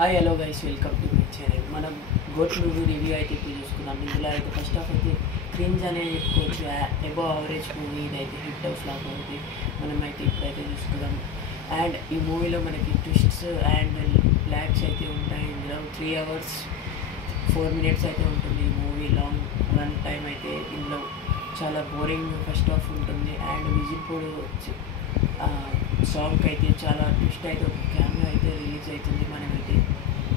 Hi hello guys, welcome to my channel. మనం goat movie review అయితే ఇప్పుడు చూసుకున్నాం. ఇందులో అయితే ఫస్ట్ ఆఫ్ అయితే క్రింజ్ అనేది చెప్పుకోవచ్చు. ఎబో అవరేజ్ మూవీ ఇదైతే హిట్ ఆఫ్ ఫ్లాప్ అవుతుంది. మనమైతే ఇప్పుడైతే చూసుకుందాం. అండ్ ఈ మూవీలో మనకి ట్విస్ట్స్ అండ్ బ్లాక్స్ అయితే ఉంటాయి. ఇందులో 3 hours 4 minutes అయితే ఉంటుంది. ఈ మూవీ లాంగ్ రన్ టైం అయితే ఇందులో చాలా బోరింగ్ ఫస్ట్ ఆఫ్ ఉంటుంది. అండ్ విజిల్పూడి సాంగ్కి అయితే చాలా ట్విస్ట్ అయితే ఒక క్యామియో అయితే రిలీజ్ అవుతుంది. మనమైతే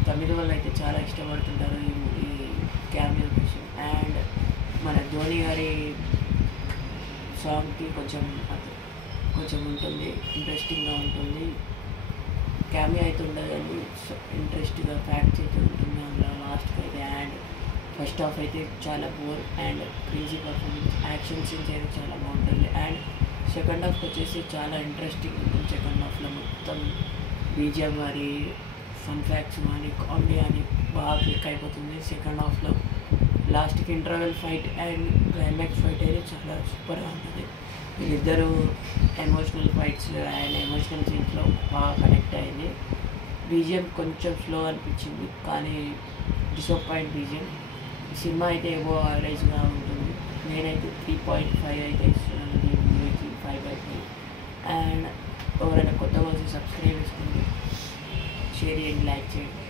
తమిళ వాళ్ళు అయితే చాలా ఇష్టపడుతుంటారు ఈ క్యామియో కోసం. అండ్ మన ధోని గారి సాంగ్కి కొంచెం ఉంటుంది, ఇంట్రెస్టింగ్గా ఉంటుంది. క్యామియో అయితే ఉండదు కానీ ఇంట్రెస్ట్గా ఫ్యాక్ట్స్ అయితే ఉంటుంది అందులో లాస్ట్కి అయితే. అండ్ ఫస్ట్ హాఫ్ అయితే చాలా bore and crazy performance, action scenes అయితే చాలా బాగుంటుంది. అండ్ సెకండ్ హాఫ్ వచ్చేసి చాలా ఇంట్రెస్టింగ్ ఉంటుంది. సెకండ్ హాఫ్లో మొత్తం బీజిఎం కానీ ఫన్ ఫ్యాక్ట్స్ కానీ కామెడీ అని బాగా క్లిక్ అయిపోతుంది. సెకండ్ హాఫ్లో లాస్ట్కి interval fight and climax fight అయితే చాలా సూపర్గా ఉంటుంది. వీళ్ళిద్దరూ ఎమోషనల్ ఫైట్స్ అండ్ ఎమోషనల్ సీన్స్లో బాగా కనెక్ట్ అయింది. బీజిఎం కొంచెం స్లో అనిపించింది కానీ డిసప్పాయింట్ బీజిఎం. ఈ సినిమా అయితే ఏవో యావరేజ్గా ఉంటుంది. నేనైతే 3.5 అయితే ఇస్తున్నాను ఈ మూవీకి, 5/5. అండ్ ఎవరైనా కొత్త వచ్చి సబ్స్క్రైబ్ చేసుకోండి, షేర్ చేయండి, లైక్ చేయండి.